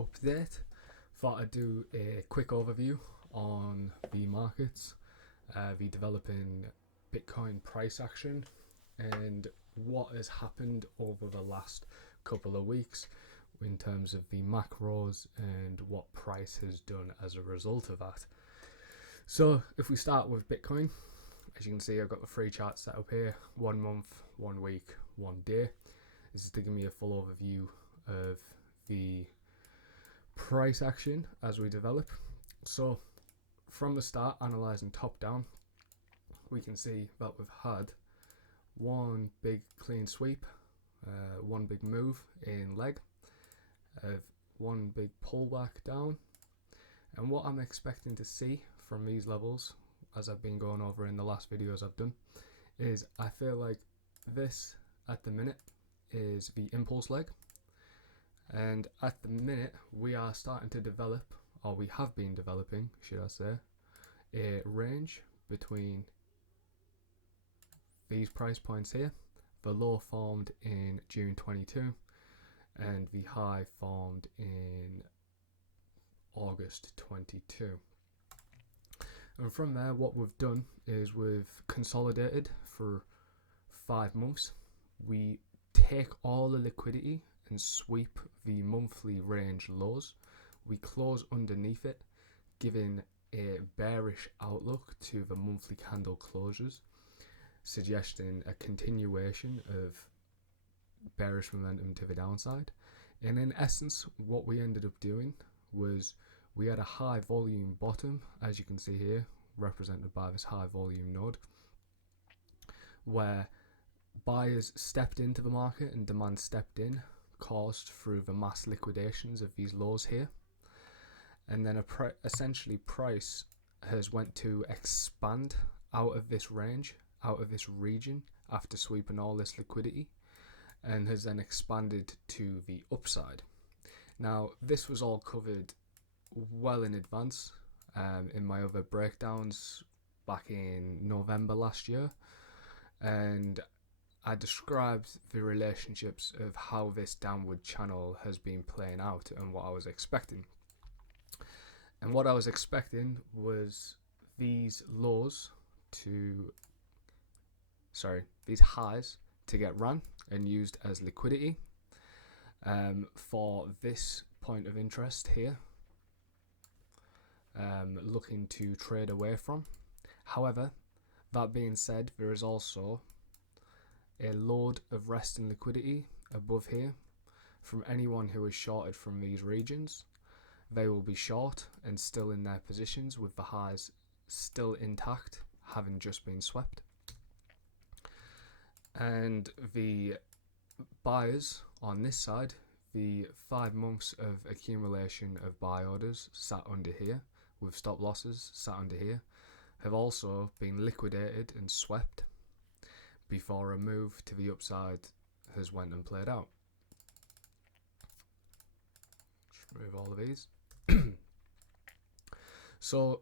update. Thought I'd do a quick overview on the markets, the developing Bitcoin price action, and what has happened over the last couple of weeks in terms of the macros and what price has done as a result of that. So if we start with Bitcoin, as you can see, I've got the three charts set up here: 1 month, 1 week, 1 day. This is to give me a full overview of the price action as we develop. So from the start, analysing top down, we can see that we've had one big clean sweep, one big move in leg, of one big pullback down, and what I'm expecting to see from these levels, as I've been going over in the last videos I've done, is I feel like this at the minute is the impulse leg, and at the minute we are starting to develop, or we have been developing, should I say, a range between these price points here, the low formed in June 22 and the high formed in August 22. And from there, what we've done is we've consolidated for 5 months. We take all the liquidity and sweep the monthly range lows. We close underneath it, giving a bearish outlook to the monthly candle closures, suggesting a continuation of bearish momentum to the downside. And in essence, what we ended up doing was we had a high volume bottom, as you can see here, represented by this high volume node, where buyers stepped into the market and demand stepped in, caused through the mass liquidations of these lows here. And then essentially price has went to expand out of this range, out of this region, after sweeping all this liquidity, and has then expanded to the upside. Now, this was all covered well in advance in my other breakdowns back in November last year, and I described the relationships of how this downward channel has been playing out and what I was expecting. And what I was expecting was these highs to get run and used as liquidity for this point of interest here, looking to trade away from. However, that being said, there is also a load of resting liquidity above here from anyone who is shorted from these regions. They will be short and still in their positions with the highs still intact, having just been swept. And the buyers on this side, the 5 months of accumulation of buy orders sat under here, with stop losses sat under here, have also been liquidated and swept before a move to the upside has went and played out. Just remove all of these. So,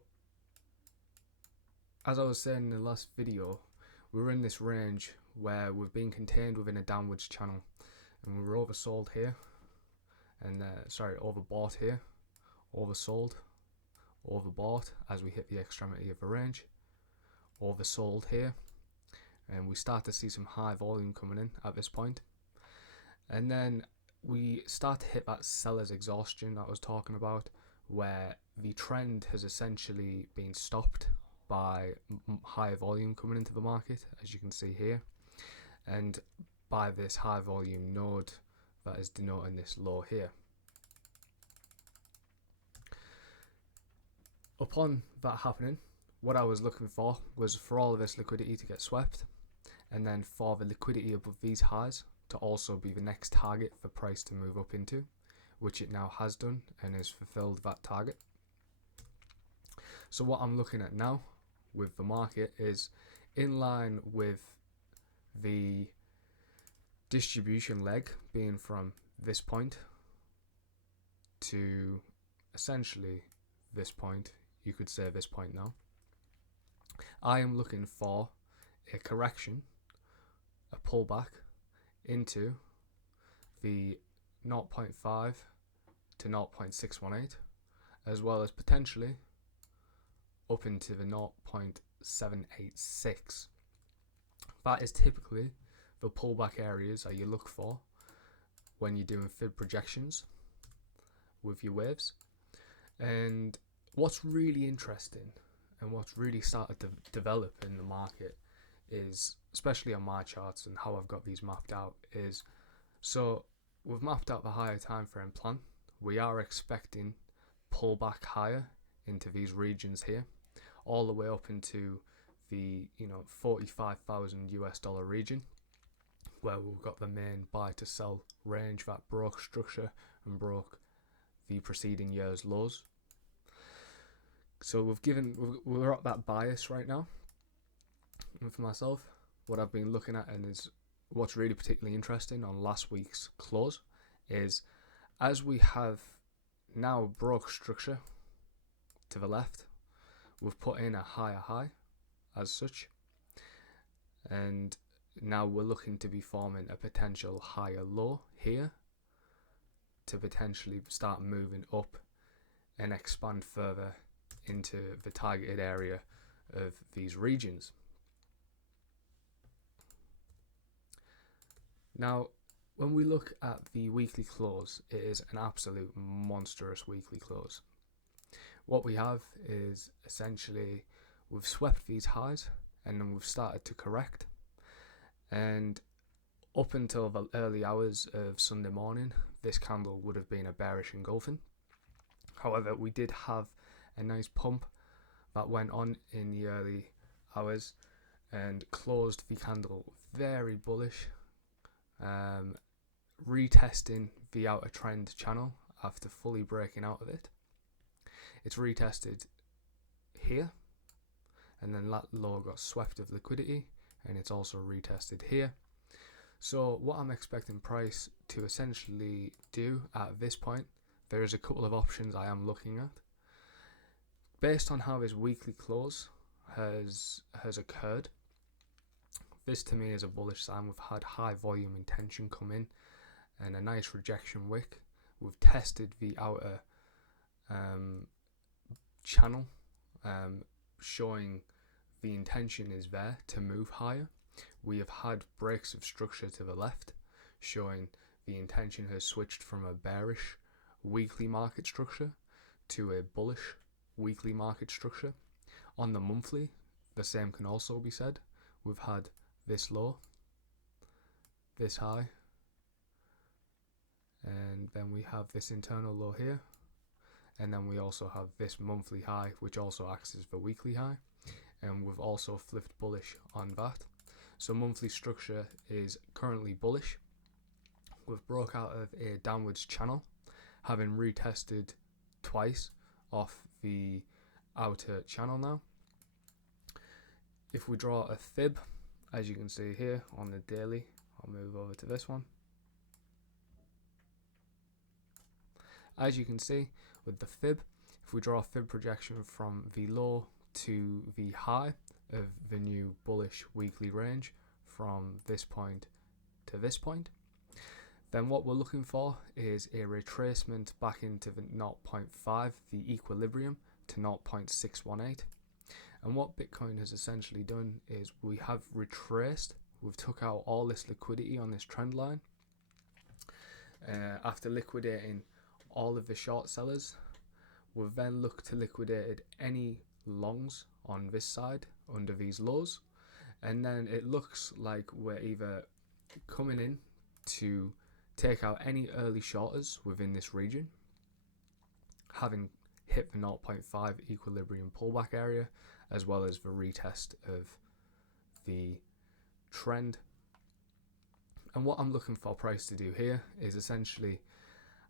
as I was saying in the last video, we were in this range where we've been contained within a downwards channel, and we were oversold here, and overbought here, oversold, overbought as we hit the extremity of the range, oversold here, and we start to see some high volume coming in at this point, and then we start to hit that seller's exhaustion that I was talking about, where the trend has essentially been stopped by high volume coming into the market, as you can see here, and by this high volume node that is denoting this low here. Upon that happening, what I was looking for was for all of this liquidity to get swept, and then for the liquidity above these highs to also be the next target for price to move up into, which it now has done and has fulfilled that target. So what I'm looking at now with the market is in line with the distribution leg being from this point to essentially this point. You could say this point now. I am looking for a correction, a pullback into the 0.5 to 0.618, as well as potentially up into the 0.786. That is typically the pullback areas that you look for when you're doing fib projections with your waves. And what's really interesting and what's really started to develop in the market is, especially on my charts and how I've got these mapped out, is so we've mapped out the higher time frame plan. We are expecting pullback higher into these regions here, all the way up into the 45,000 US dollar region, where we've got the main buy to sell range that broke structure and broke the preceding year's lows. So we're at that bias right now. And for myself, what I've been looking at, and is what's really particularly interesting on last week's close, is as we have now broke structure to the left, we've put in a higher high as such, and now we're looking to be forming a potential higher low here to potentially start moving up and expand further into the targeted area of these regions. Now, when we look at the weekly close, it is an absolute monstrous weekly close. What we have is essentially we've swept these highs and then we've started to correct, and up until the early hours of Sunday morning, this candle would have been a bearish engulfing. However, we did have a nice pump that went on in the early hours and closed the candle very bullish, retesting the outer trend channel after fully breaking out of it. It's retested here, and then that low got swept of liquidity, and it's also retested here. So what I'm expecting price to essentially do at this point, there is a couple of options I am looking at. Based on how this weekly close has occurred, this to me is a bullish sign. We've had high volume intention come in and a nice rejection wick. We've tested the outer channel, showing the intention is there to move higher. We have had breaks of structure to the left, showing the intention has switched from a bearish weekly market structure to a bullish weekly market structure. On the monthly, the same can also be said. We've had this low, this high, and then we have this internal low here, and then we also have this monthly high, which also acts as the weekly high, and we've also flipped bullish on that. So monthly structure is currently bullish. We've broke out of a downwards channel, having retested twice off the outer channel now. If we draw a fib, as you can see here on the daily, I'll move over to this one. As you can see with the fib, if we draw a fib projection from the low to the high of the new bullish weekly range from this point to this point, then what we're looking for is a retracement back into the 0.5, the equilibrium, to 0.618. And what Bitcoin has essentially done is we have retraced, we've took out all this liquidity on this trend line. After liquidating all of the short sellers, we've then looked to liquidate any longs on this side under these lows, and then it looks like we're either coming in to take out any early shorters within this region, having hit the 0.5 equilibrium pullback area, as well as the retest of the trend. And what I'm looking for price to do here is essentially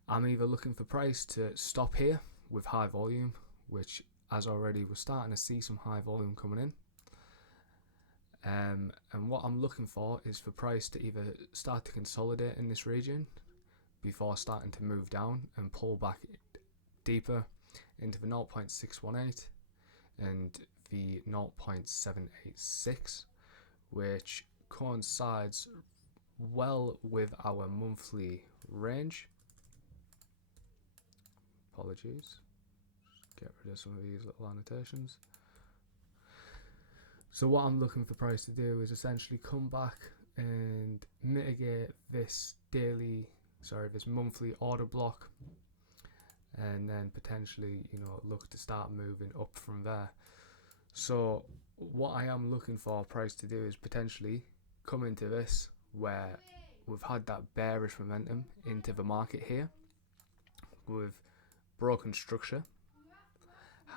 I'm either looking for price to stop here with high volume, which as already we're starting to see some high volume coming in, and what I'm looking for is for price to either start to consolidate in this region before starting to move down and pull back deeper into the 0.618 and the 0.786, which coincides well with our monthly range. Apologies. Get rid of some of these little annotations. So what I'm looking for price to do is essentially come back and mitigate this monthly order block, and then potentially, look to start moving up from there. So what I am looking for price to do is potentially come into this where we've had that bearish momentum into the market here with broken structure,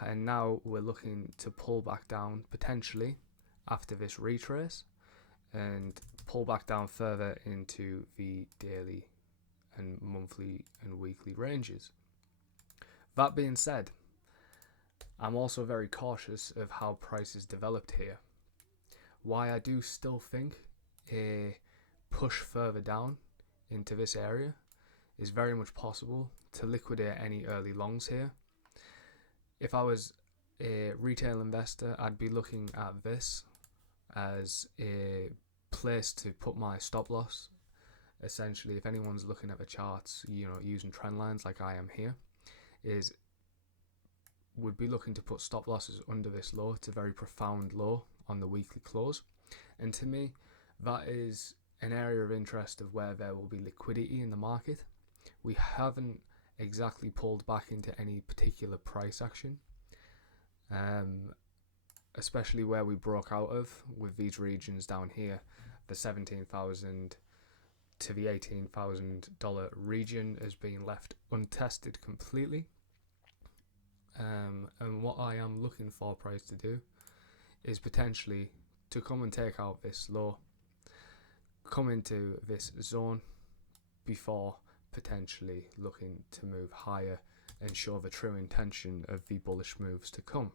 and now we're looking to pull back down potentially after this retrace and pull back down further into the daily and monthly and weekly ranges. That being said, I'm also very cautious of how prices developed here. Why I do still think a push further down into this area is very much possible to liquidate any early longs here. If I was a retail investor, I'd be looking at this as a place to put my stop loss. Essentially, if anyone's looking at the charts, using trend lines like I am here, would be looking to put stop losses under this low. It's a very profound low on the weekly close, and to me that is an area of interest of where there will be liquidity in the market. We haven't exactly pulled back into any particular price action, especially where we broke out of with these regions down here. The 17,000 to the $18,000 region has been left untested completely. And what I am looking for price to do is potentially to come and take out this low, come into this zone before potentially looking to move higher and show the true intention of the bullish moves to come.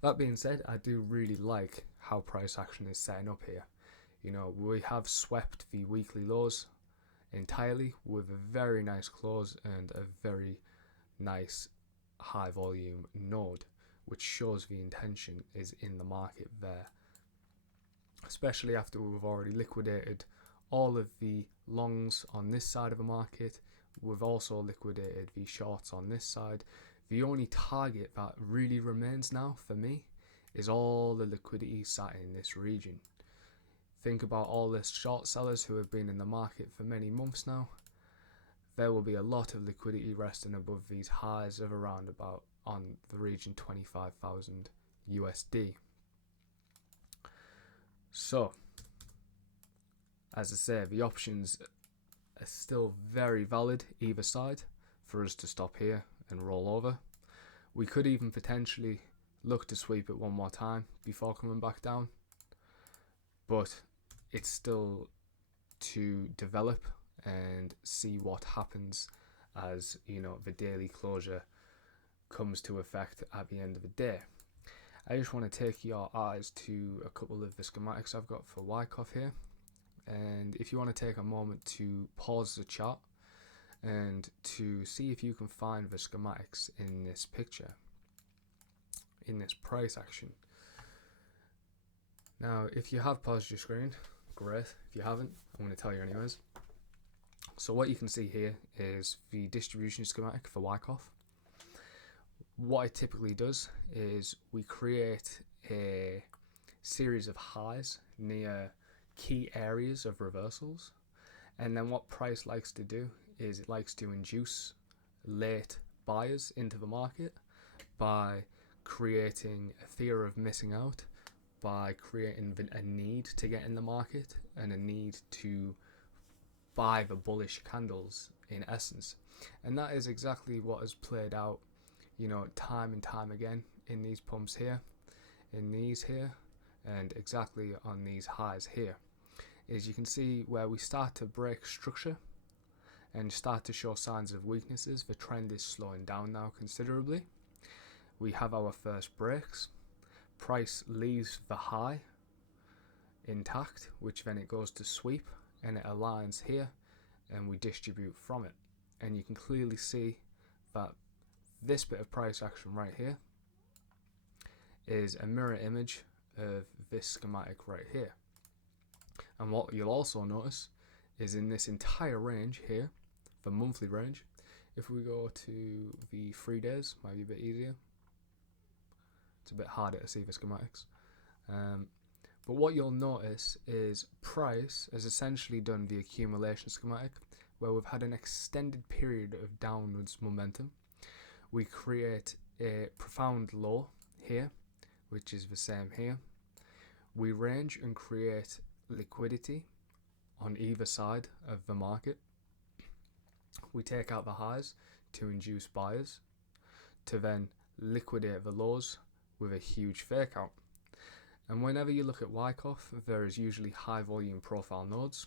That being said, I do really like how price action is setting up here. We have swept the weekly lows entirely with a very nice close and a very nice high volume node, which shows the intention is in the market there, especially after we've already liquidated all of the longs on this side of the market. We've also liquidated the shorts on this side. The only target that really remains now for me is all the liquidity sat in this region. Think about all the short sellers who have been in the market for many months now. There will be a lot of liquidity resting above these highs of around about on the region 25,000 USD. So, as I say, the options are still very valid either side for us to stop here and roll over. We could even potentially look to sweep it one more time before coming back down, but it's still to develop and see what happens as the daily closure comes to effect at the end of the day. I just want to take your eyes to a couple of the schematics I've got for Wyckoff here, and if you want to take a moment to pause the chart and to see if you can find the schematics in this picture, in this price action. Now, if you have paused your screen, great. If you haven't, I'm going to tell you anyways. So what you can see here is the distribution schematic for Wyckoff. What it typically does is we create a series of highs near key areas of reversals, and then what price likes to do is it likes to induce late buyers into the market by creating a fear of missing out, by creating a need to get in the market and a need to buy the bullish candles in essence. And that is exactly what has played out, time and time again in these pumps here, in these here, and exactly on these highs here. Is you can see where we start to break structure and start to show signs of weaknesses. The trend is slowing down now considerably. We have our first breaks. Price leaves the high intact, which then it goes to sweep and it aligns here and we distribute from it. And you can clearly see that this bit of price action right here is a mirror image of this schematic right here. And what you'll also notice is in this entire range here, the monthly range, if we go to the 3 days, might be a bit easier. It's a bit harder to see the schematics. But what you'll notice is price has essentially done the accumulation schematic, where we've had an extended period of downwards momentum. We create a profound low here, which is the same here. We range and create liquidity on either side of the market. We take out the highs to induce buyers, to then liquidate the lows with a huge fake out. And whenever you look at Wyckoff, there is usually high volume profile nodes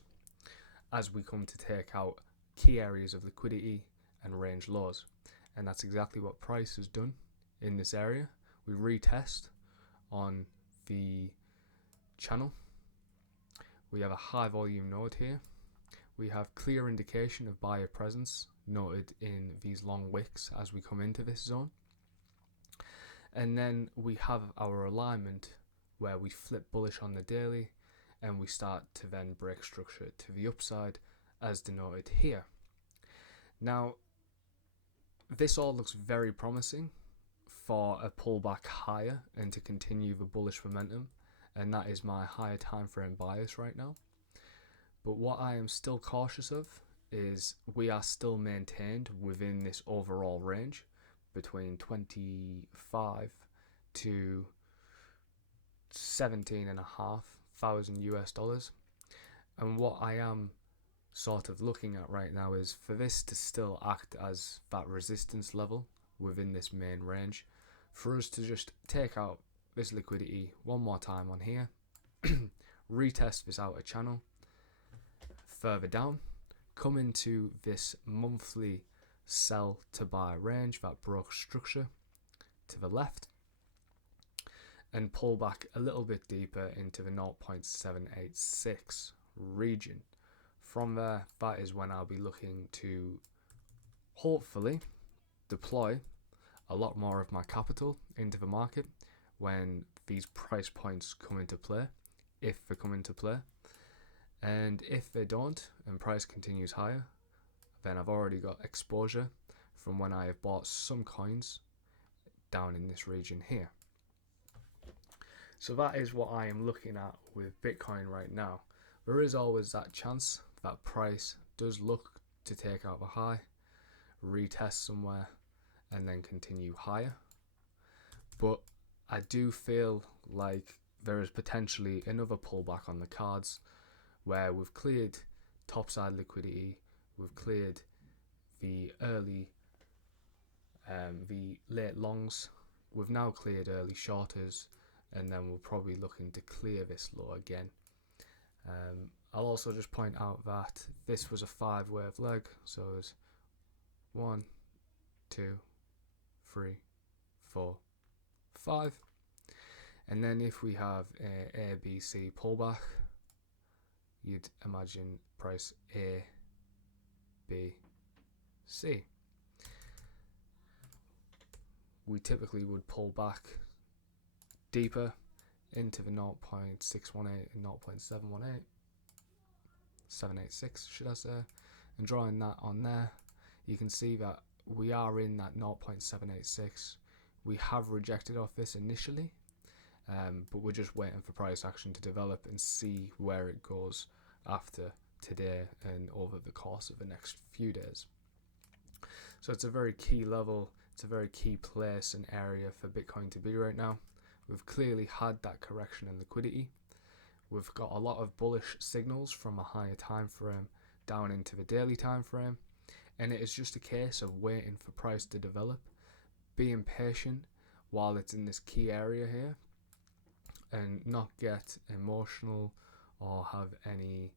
as we come to take out key areas of liquidity and range lows. And that's exactly what price has done in this area. We retest on the channel. We have a high volume node here. We have clear indication of buyer presence noted in these long wicks as we come into this zone. And then we have our alignment where we flip bullish on the daily and we start to then break structure to the upside as denoted here. Now, this all looks very promising for a pullback higher and to continue the bullish momentum, and that is my higher time frame bias right now. But what I am still cautious of is we are still maintained within this overall range between 25 to 17,500 US dollars. And what I am sort of looking at right now is for this to still act as that resistance level within this main range, for us to just take out this liquidity one more time on here, retest this outer channel, further down, come into this monthly sell to buy range that broke structure to the left, and pull back a little bit deeper into the 0.786 region. From there, that is when I'll be looking to hopefully deploy a lot more of my capital into the market when these price points come into play, if they come into play. And if they don't and price continues higher, then I've already got exposure from when I have bought some coins down in this region here. So that is what I am looking at with Bitcoin right now. There is always that chance that price does look to take out the high, retest somewhere, and then continue higher. But I do feel like there is potentially another pullback on the cards where we've cleared topside liquidity, we've cleared the late longs, we've now cleared early shorters, and then we're probably looking to clear this low again. I'll also just point out that this was a 5-wave leg, so it's 1, 2, 3, 4, 5. And then if we have a B, C pullback, you'd imagine price A, B, C. We typically would pull back deeper into the 0.618 and 0.718, 786 should I say, and drawing that on there, you can see that we are in that 0.786. We have rejected off this initially, but we're just waiting for price action to develop and see where it goes after today and over the course of the next few days. So it's a very key level, it's a very key place and area for Bitcoin to be right now. We've clearly had that correction in liquidity. We've got a lot of bullish signals from a higher time frame down into the daily time frame, and it is just a case of waiting for price to develop, being patient while it's in this key area here, and not get emotional or have any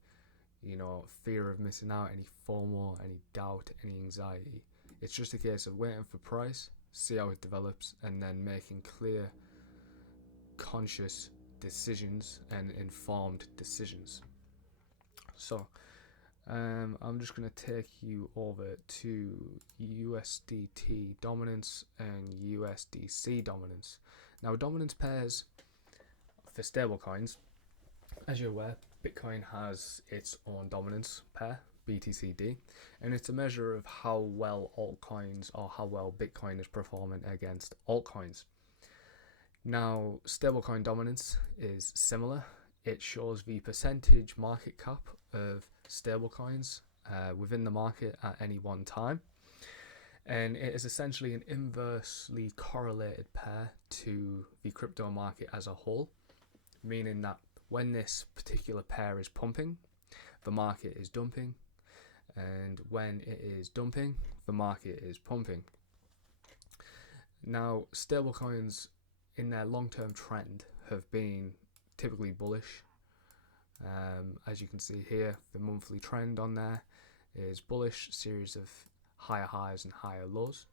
fear of missing out, any FOMO, any doubt, any anxiety. It's just a case of waiting for price, see how it develops, and then making clear, conscious decisions and informed decisions. So I'm just going to take you over to USDT dominance and USDC dominance. Now, dominance pairs for stablecoins, as you're aware, Bitcoin has its own dominance pair BTCD, and it's a measure of how well altcoins or how well Bitcoin is performing against altcoins. Now, stablecoin dominance is similar. It shows the percentage market cap of stablecoins within the market at any one time, and it is essentially an inversely correlated pair to the crypto market as a whole, meaning that when this particular pair is pumping, the market is dumping, and when it is dumping, the market is pumping. Now, stablecoins in their long-term trend have been typically bullish. As you can see here, the monthly trend on there is bullish, series of higher highs and higher lows.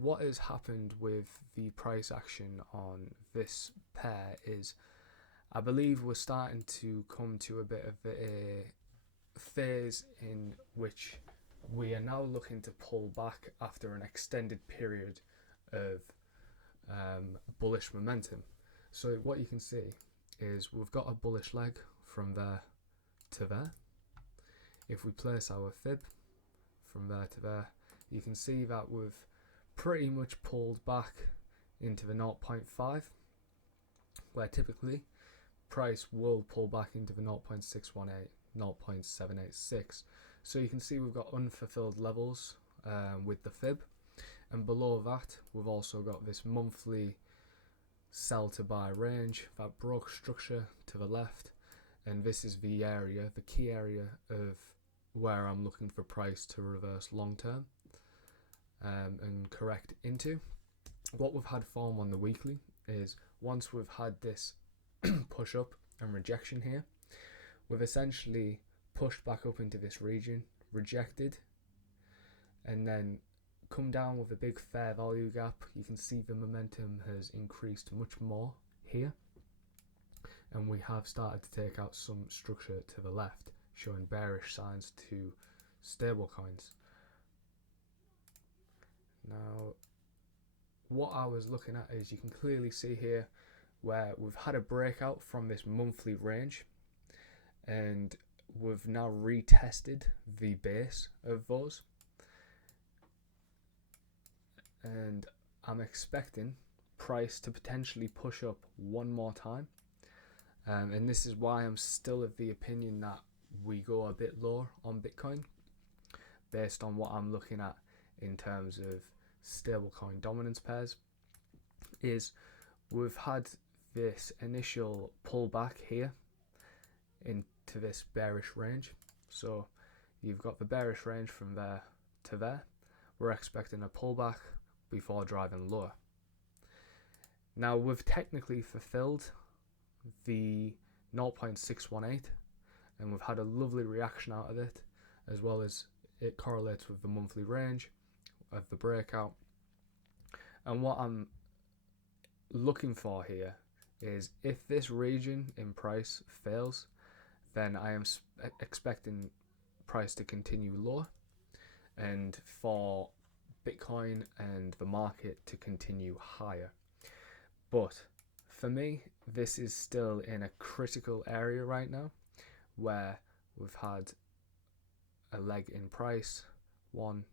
What has happened with the price action on this pair is, I believe we're starting to come to a bit of a phase in which we are now looking to pull back after an extended period of bullish momentum. So what you can see is we've got a bullish leg from there to there. If we place our fib from there to there, you can see that we've pretty much pulled back into the 0.5, where typically price will pull back into the 0.618, 0.786. So you can see we've got unfulfilled levels with the fib, and below that we've also got this monthly sell to buy range that broke structure to the left, and this is the area, the key area of where I'm looking for price to reverse long term and correct into. What we've had form on the weekly is, once we've had this push up and rejection here, we've essentially pushed back up into this region, rejected, and then come down with a big fair value gap. You can see the momentum has increased much more here, and we have started to take out some structure to the left, showing bearish signs to stable coins. Now, what I was looking at is, you can clearly see here where we've had a breakout from this monthly range, and we've now retested the base of those, and I'm expecting price to potentially push up one more time, and this is why I'm still of the opinion that we go a bit lower on Bitcoin based on what I'm looking at in terms of stablecoin dominance pairs. Is we've had this initial pullback here into this bearish range, so you've got the bearish range from there to there. We're expecting a pullback before driving lower. Now, we've technically fulfilled the 0.618, and we've had a lovely reaction out of it, as well as it correlates with the monthly range of the breakout. And what I'm looking for here is, if this region in price fails, then I am expecting price to continue lower, and for Bitcoin and the market to continue higher. But for me, this is still in a critical area right now, where we've had a leg in price, 1,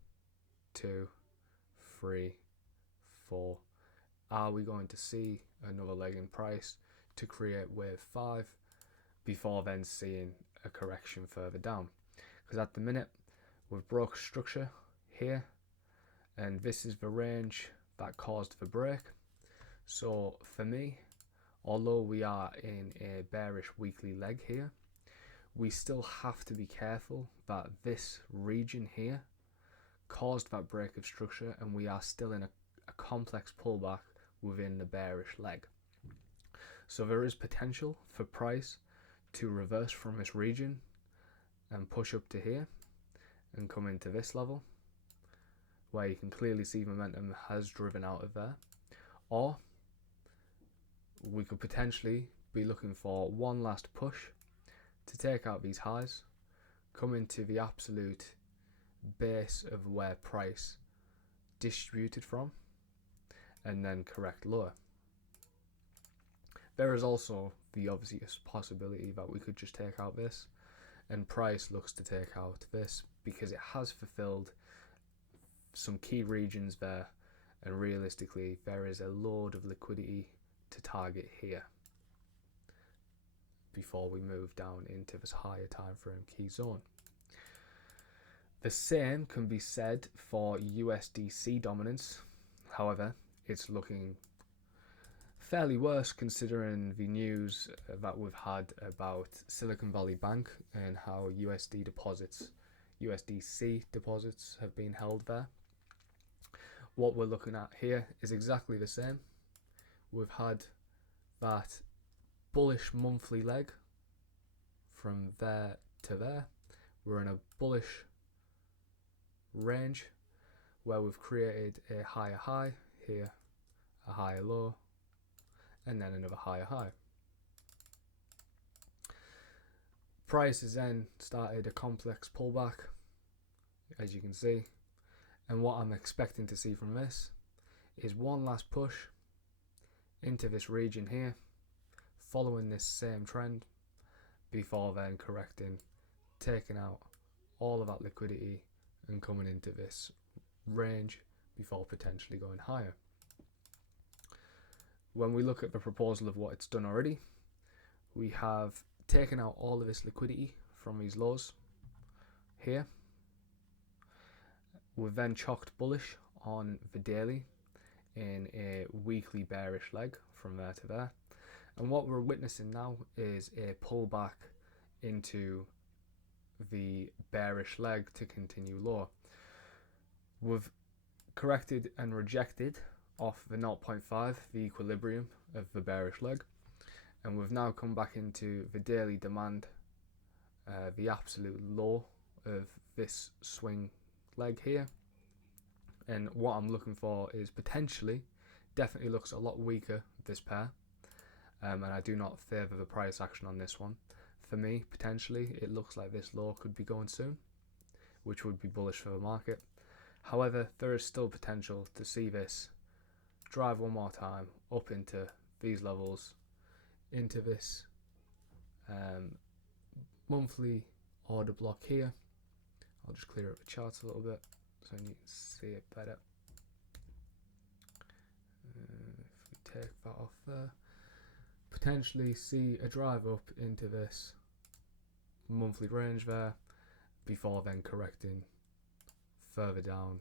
2, 3, 4. Are we going to see another leg in price to create wave 5 before then seeing a correction further down? Because at the minute we've broke structure here, and this is the range that caused the break. So for me, although we are in a bearish weekly leg here, we still have to be careful that this region here caused that break of structure, and we are still in a complex pullback within the bearish leg. So there is potential for price to reverse from this region and push up to here and come into this level, where you can clearly see momentum has driven out of there. Or we could potentially be looking for one last push to take out these highs, come into the absolute base of where price distributed from, and then correct lower. There is also the obvious possibility that we could just take out this and price looks to take out this because it has fulfilled some key regions there, and realistically there is a load of liquidity to target here before we move down into this higher time frame key zone. The same can be said for USDC dominance. However, it's looking fairly worse considering the news that we've had about Silicon Valley Bank and how USDC deposits have been held there. What we're looking at here is exactly the same. We've had that bullish monthly leg from there to there. We're in a bullish range where we've created a higher high here, a higher low, and then another higher high. Price has then started a complex pullback, as you can see, and what I'm expecting to see from this is one last push into this region here, following this same trend, before then correcting, taking out all of that liquidity and coming into this range before potentially going higher. When we look at the proposal of what it's done already, we have taken out all of this liquidity from these lows here. We've then chalked bullish on the daily in a weekly bearish leg from there to there. And what we're witnessing now is a pullback into the bearish leg to continue lower. We've corrected and rejected off the 0.5, the equilibrium of the bearish leg, and we've now come back into the daily demand, the absolute low of this swing leg here. And what I'm looking for is potentially, definitely looks a lot weaker, this pair, and I do not favour the price action on this one. For me, potentially, it looks like this low could be going soon, which would be bullish for the market. However, there is still potential to see this drive one more time up into these levels, into this monthly order block here. I'll just clear up the charts a little bit so you can see it better. If we take that off there, potentially see a drive up into this monthly range there before then correcting further down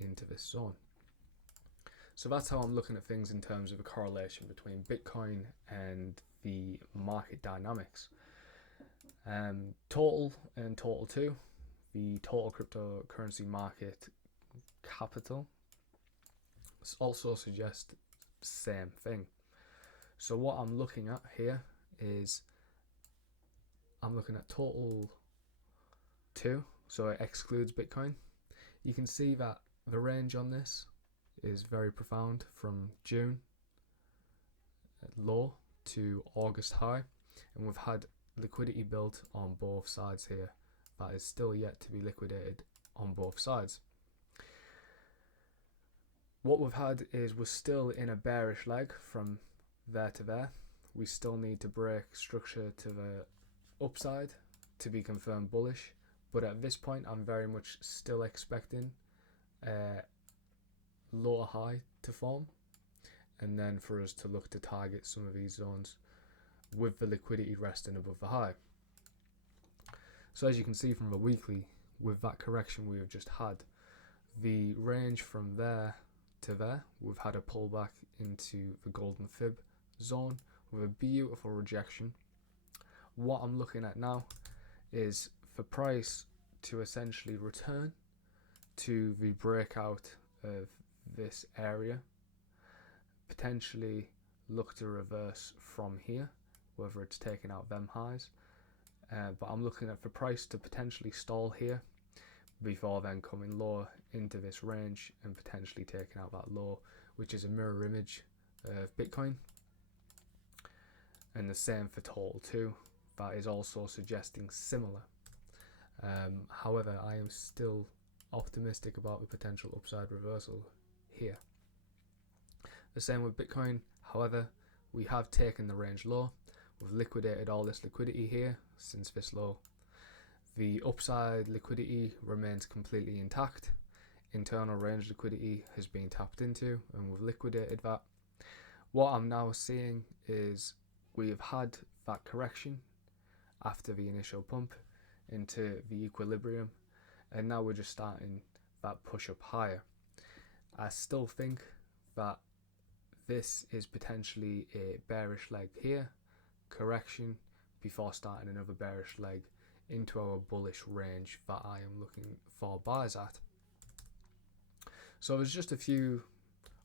into this zone. So that's how I'm looking at things in terms of a correlation between Bitcoin and the market dynamics. Total and Total 2, the total cryptocurrency market capital, also suggest same thing. So what I'm looking at here is I'm looking at Total 2, so it excludes Bitcoin. You can see that the range on this is very profound from June low to August high, and we've had liquidity built on both sides here that is still yet to be liquidated on both sides. What we've had is we're still in a bearish leg from there to there. We still need to break structure to the upside to be confirmed bullish, but at this point I'm very much still expecting a lower high to form, and then for us to look to target some of these zones with the liquidity resting above the high. So as you can see from the weekly, with that correction we have just had, the range from there to there, we've had a pullback into the golden fib zone with a beautiful rejection. What I'm looking at now is for price to essentially return to the breakout of this area, potentially look to reverse from here, whether it's taking out them highs, but I'm looking at the price to potentially stall here before then coming lower into this range and potentially taking out that low, which is a mirror image of Bitcoin. And the same for Total 2, that is also suggesting similar. However, I am still optimistic about the potential upside reversal here. The same with Bitcoin. However, we have taken the range low. We've liquidated all this liquidity here since this low, The upside liquidity remains completely intact. Internal range liquidity has been tapped into and we've liquidated that. What I'm now seeing is we have had that correction after the initial pump into the equilibrium, and now we're just starting that push up higher. I still think that this is potentially a bearish leg here, correction, before starting another bearish leg into our bullish range that I am looking for buys at. So there's just a few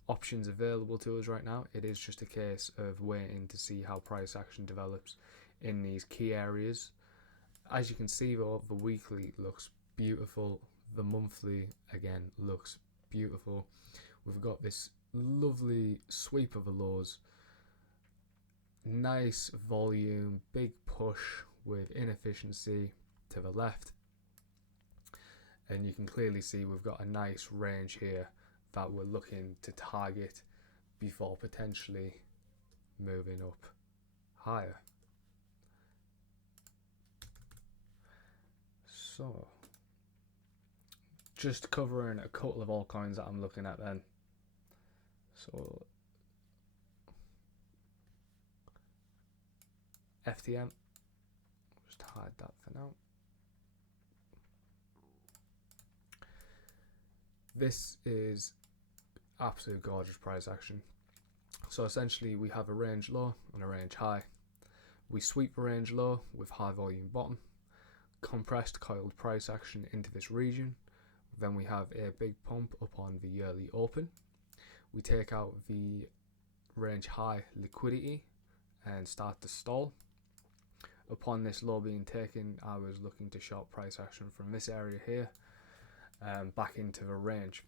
options available to us right now. It is just a case of waiting to see how price action develops in these key areas. As you can see though, the weekly looks beautiful. The monthly again looks beautiful. We've got this lovely sweep of the lows, nice volume, big push with inefficiency to the left, and you can clearly see we've got a nice range here that we're looking to target before potentially moving up higher. So just covering a couple of altcoins that I'm looking at then. So FTM, just hide that for now. This is absolute gorgeous price action. So essentially we have a range low and a range high. We sweep the range low with high volume bottom, compressed coiled price action into this region. Then we have a big pump upon the yearly open. We take out the range high liquidity and start to stall. Upon this low being taken, I was looking to short price action from this area here back into the range.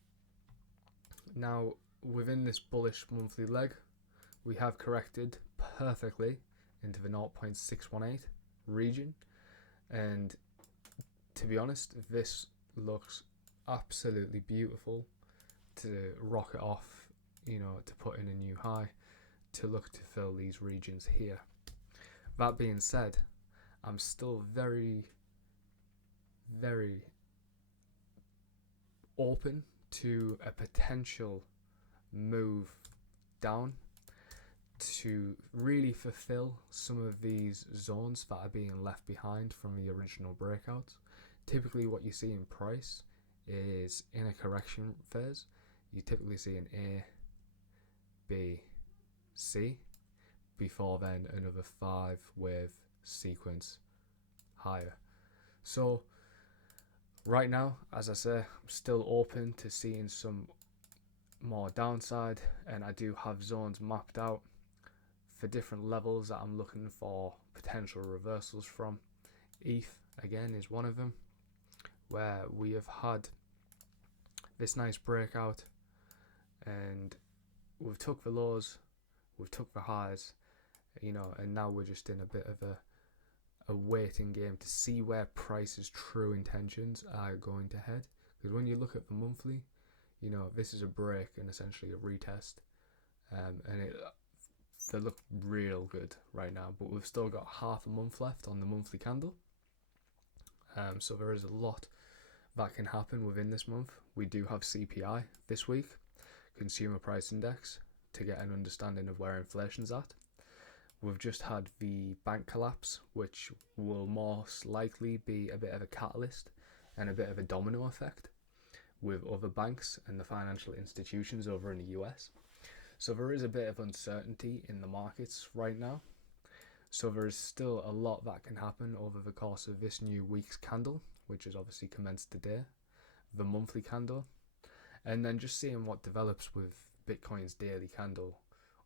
Now within this bullish monthly leg, we have corrected perfectly into the 0.618 region, and to be honest, this looks absolutely beautiful to rocket off, you know, to put in a new high, to look to fill these regions here. That being said, I'm still very open to a potential move down to really fulfill some of these zones that are being left behind from the original breakouts. Typically what you see in price is in a correction phase, you typically see an A, B, C, before then another 5-wave sequence higher. So right now, as I say, I'm still open to seeing some more downside, and I do have zones mapped out for different levels that I'm looking for potential reversals from. ETH again is one of them, where we have had this nice breakout and we've took the lows, we've took the highs, you know, and now we're just in a bit of a waiting game to see where price's true intentions are going to head. Because when you look at the monthly, you know, this is a break and essentially a retest, and they look real good right now, but we've still got half a month left on the monthly candle, so there is a lot that can happen within this month. We do have CPI this week, Consumer Price Index, to get an understanding of where inflation's at. We've just had the bank collapse, which will most likely be a bit of a catalyst and a bit of a domino effect with other banks and the financial institutions over in the US. So there is a bit of uncertainty in the markets right now. So there is still a lot that can happen over the course of this new week's candle, which has obviously commenced today, the monthly candle, and then just seeing what develops with Bitcoin's daily candle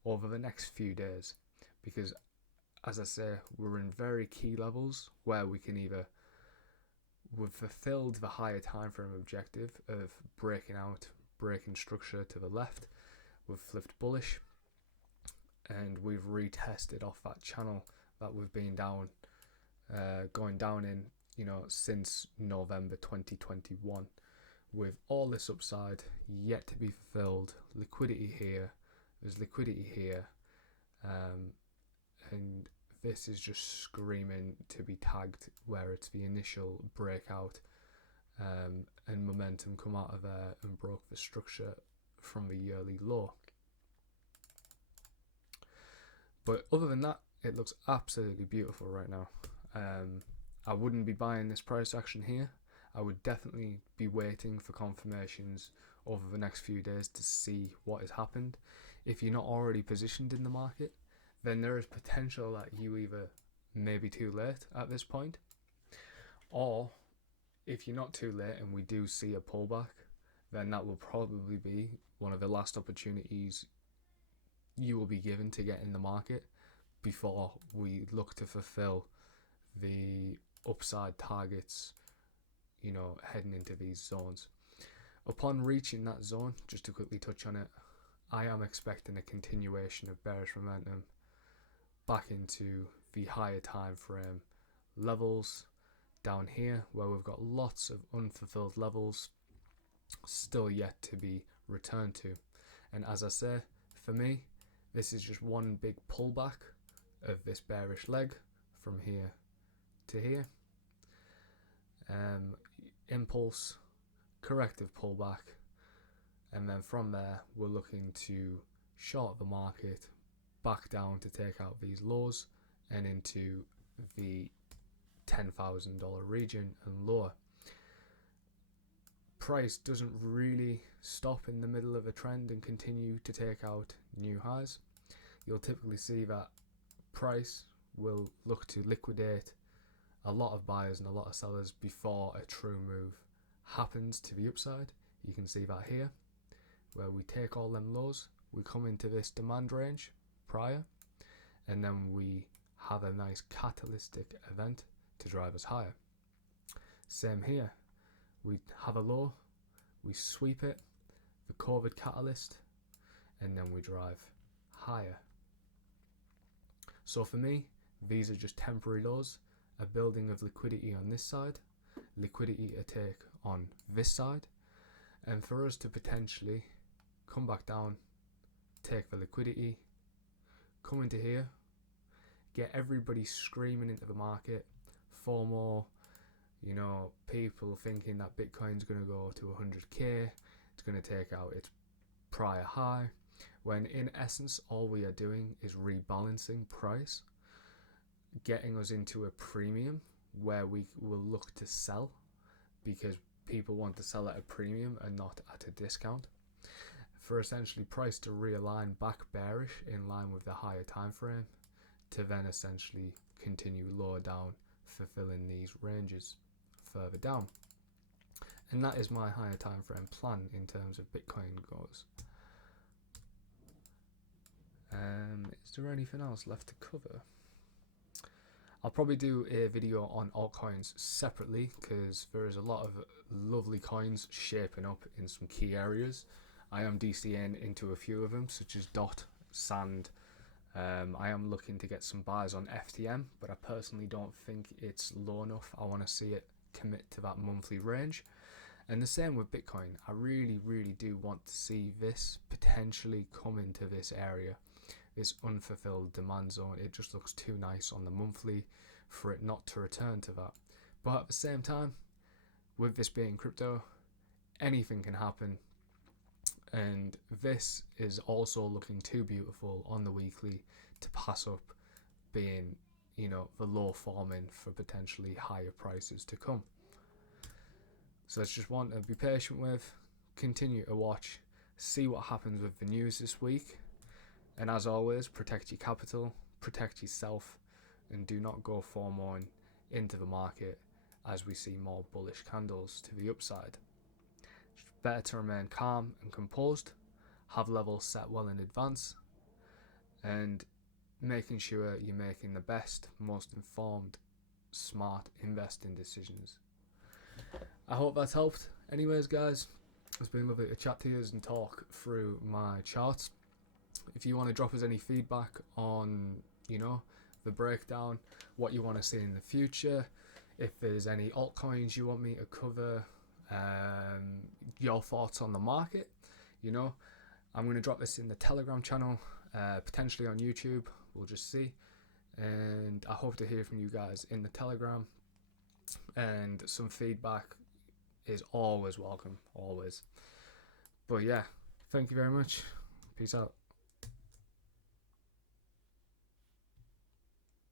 over the next few days. Because, as I say, we're in very key levels where we can either, we've fulfilled the higher time frame objective of breaking out, breaking structure to the left, we've flipped bullish, and we've retested off that channel that we've been down, going down in, you know, since November 2021, with all this upside yet to be fulfilled. Liquidity here, there's liquidity here, and this is just screaming to be tagged where it's the initial breakout, and momentum come out of there and broke the structure from the yearly low. But other than that, it looks absolutely beautiful right now. I wouldn't be buying this price action here. I would definitely be waiting for confirmations over the next few days to see what has happened. If you're not already positioned in the market, then there is potential that you either may be too late at this point, or if you're not too late and we do see a pullback, then that will probably be one of the last opportunities you will be given to get in the market before we look to fulfill the upside targets, heading into these zones. Upon reaching that zone, just to quickly touch on it, I am expecting a continuation of bearish momentum back into the higher time frame levels down here, where we've got lots of unfulfilled levels still yet to be returned to. And as I say, for me, this is just one big pullback of this bearish leg from here to here. Impulse, corrective pullback, and then from there we're looking to short the market back down to take out these lows and into the $10,000 region and lower. Price doesn't really stop in the middle of a trend and continue to take out new highs. You'll typically see that price will look to liquidate a lot of buyers and a lot of sellers before a true move happens to the upside. You can see that here, where we take all them lows, we come into this demand range prior, and then we have a nice catalytic event to drive us higher. Same here, we have a low, we sweep it, the COVID catalyst, and then we drive higher. So for me, these are just temporary lows, a building of liquidity on this side, liquidity to take on this side, and for us to potentially come back down, take the liquidity, come into here, get everybody screaming into the market, FOMO, people thinking that Bitcoin's going to go to 100k, it's going to take out its prior high, when in essence all we are doing is rebalancing price, getting us into a premium where we will look to sell because people want to sell at a premium and not at a discount, for essentially price to realign back bearish in line with the higher time frame, to then essentially continue lower down, fulfilling these ranges further down. And that is my higher time frame plan in terms of Bitcoin goes. Is there anything else left to cover? I'll probably do a video on altcoins separately because there is a lot of lovely coins shaping up in some key areas. I am DCing into a few of them, such as DOT, Sand. I am looking to get some buys on FTM, but I personally don't think it's low enough. I want to see it commit to that monthly range. And the same with Bitcoin. I really, really do want to see this potentially come into this area, this unfulfilled demand zone. It just looks too nice on the monthly for it not to return to that. But at the same time, with this being crypto, anything can happen. And this is also looking too beautiful on the weekly to pass up being, the low forming for potentially higher prices to come. So it's just one to be patient with, continue to watch, see what happens with the news this week. And as always, protect your capital, protect yourself, and do not go FOMOing into the market as we see more bullish candles to the upside. It's better to remain calm and composed, have levels set well in advance, and making sure you're making the best, most informed, smart investing decisions. I hope that's helped. Anyways, guys, it's been lovely to chat to you and talk through my charts. If you want to drop us any feedback on, the breakdown, what you want to see in the future, if there's any altcoins you want me to cover, your thoughts on the market, I'm going to drop this in the Telegram channel, potentially on YouTube, we'll just see. and I hope to hear from you guys in the Telegram, and some feedback is always welcome, always. But yeah, thank you very much. Peace out.